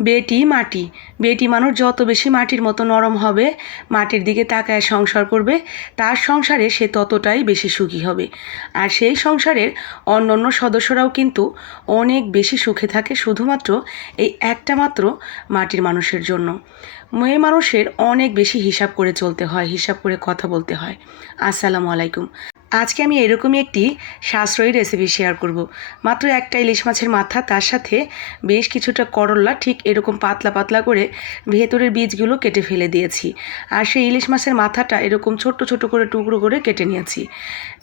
বেটি মাটি। বেটি মানুষ যত বেশি মাটির মতো নরম হবে, মাটির দিকে তাকায় সংসার করবে, তার সংসারে সে ততটাই বেশি সুখী হবে। আর সেই সংসারের অন্য অন্য সদস্যরাও কিন্তু অনেক বেশি সুখে থাকে শুধুমাত্র এই একটা মাত্র মাটির মানুষের জন্য। মেয়ে মানুষের অনেক বেশি হিসাব করে চলতে হয়, হিসাব করে কথা বলতে হয়। আসসালামু আলাইকুম। আজকে আমি এরকমই একটি সাশ্রয়ী রেসিপি শেয়ার করব। মাত্র একটা ইলিশ মাছের মাথা, তার সাথে বেশ কিছুটা করল্লা ঠিক এরকম পাতলা পাতলা করে ভেতরের বীজগুলো কেটে ফেলে দিয়েছি। আর সেই ইলিশ মাছের মাথাটা এরকম ছোট্ট ছোট করে টুকরো করে কেটে নিয়েছি।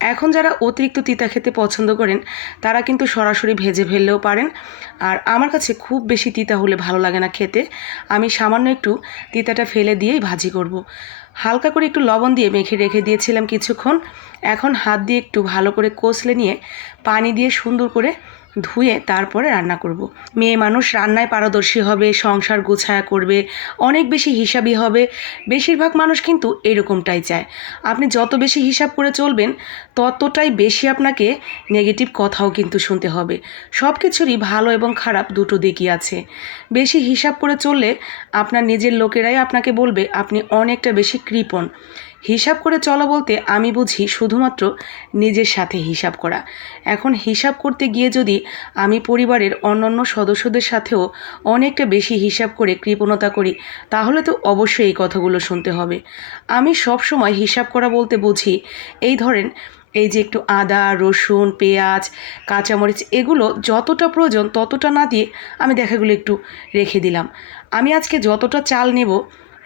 এখন যারা অতিরিক্ত তিতা খেতে পছন্দ করেন, তারা কিন্তু সরাসরি ভেজে ফেললেও পারেন। আর আমার কাছে খুব বেশি তিতা হলে ভালো লাগে না খেতে। আমি সামান্য একটু তিতাটা ফেলে দিয়েই ভাজি করব। হালকা করে একটু লবণ দিয়ে মেখে রেখে দিয়েছিলাম কিছুক্ষণ। এখন হাত দিয়ে একটু ভালো করে কষলে নিয়ে পানি দিয়ে সুন্দর করে ধুয়ে তারপরে রান্না করব। মেয়ে মানুষ রান্নায় পারদর্শী হবে, সংসার গোছায়া করবে, অনেক বেশি হিসাবই হবে। বেশিরভাগ মানুষ কিন্তু এরকমটাই চায়। আপনি যত বেশি হিসাব করে চলবেন, ততটাই বেশি আপনাকে নেগেটিভ কথাও কিন্তু শুনতে হবে। সব কিছুরই ভালো এবং খারাপ দুটো দিকই আছে। বেশি হিসাব করে চললে আপনার নিজের লোকেরাই আপনাকে বলবে, আপনি অনেকটা বেশি কৃপণ। হিসাব করে চলা বলতে আমি বুঝি শুধুমাত্র নিজের সাথে হিসাব করা। এখন হিসাব করতে গিয়ে যদি আমি পরিবারের অন্যান্য সদস্যদের সাথেও অনেকটা বেশি হিসাব করে কৃপণতা করি, তাহলে তো অবশ্যই এই কথাগুলো শুনতে হবে। আমি সব সময় হিসাব করা বলতে বুঝি, এই ধরেন, এই যে একটু আদা, রসুন, পেঁয়াজ, কাঁচামরিচ, এগুলো যতটা প্রয়োজন ততটা না দিয়ে আমি দেখাগুলো একটু রেখে দিলাম। আমি আজকে যতটা চাল নেব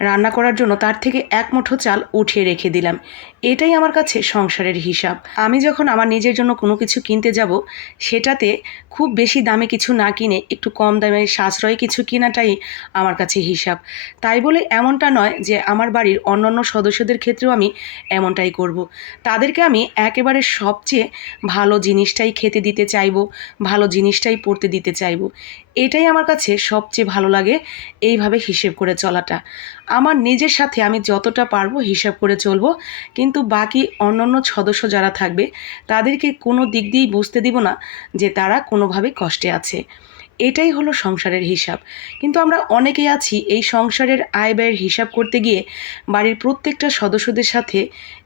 রান্না করার জন্য তার থেকে এক মুঠো চাল উঠিয়ে রেখে দিলাম। এটাই আমার কাছে সংসারের হিসাব। আমি যখন আমার নিজের জন্য কোনো কিছু কিনতে যাব, সেটাতে খুব বেশি দামে কিছু না কিনে একটু কম দামে সাশ্রয়ী কিছু কেনাটাই আমার কাছে হিসাব। তাই বলে এমনটা নয় যে আমার বাড়ির অন্যান্য সদস্যদের ক্ষেত্রেও আমি এমনটাই করব। তাদেরকে আমি একেবারে সবচেয়ে ভালো জিনিসটাই খেতে দিতে চাইব, ভালো জিনিসটাই পড়তে দিতে চাইব। এটাই আমার কাছে সবচেয়ে ভালো লাগে এইভাবে হিসেব করে চলাটা। আমার নিজের সাথে আমি যতটা পারব হিসাব করে চলবো, কিন্তু বাকি অন্যান্য সদস্য যারা থাকবে, তাদেরকে কোনো দিক দিয়েই বুঝতে দিব না যে তারা কোনোভাবে কষ্টে আছে। এটাই হলো সংসারের হিসাব। কিন্তু আমরা অনেকেই আছি এই সংসারের আয় ব্যয়ের হিসাব করতে গিয়ে বাড়ির প্রত্যেকটা সদস্যদের সাথে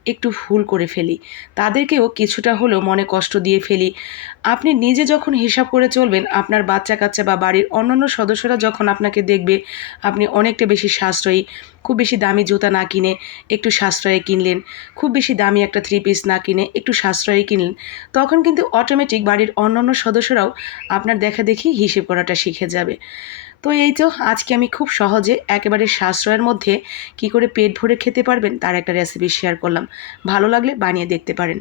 একটু ভুল করে ফেলি। তাদেরকেও কিছুটা হলেও মনে কষ্ট দিয়ে ফেলি। আপনি নিজে যখন হিসাব করে চলবেন, আপনার বাচ্চা কাচ্চা বা বাড়ির অন্যান্য সদস্যরা যখন আপনাকে দেখবে, আপনি অনেকটা বেশি সাশ্রয়ী। খুব বেশি দামি জুতা না কিনে একটু সাশ্রয়ে কিনলেন, খুব বেশি দামি একটা থ্রি পিস না কিনে একটু সাশ্রয়ে কিনলেন। তখন কিন্তু অটোমেটিক বাড়ির অন্য অন্য সদস্যরাও আপনার দেখা দেখি হিসেব করাটা শিখে যাবে। তো এই তো আজকে আমি খুব সহজে একেবারে সাশ্রয়ের মধ্যে কি করে পেট ভরে খেতে পারবেন তার একটা রেসিপি শেয়ার করলাম। ভালো লাগলে বানিয়ে দেখতে পারেন।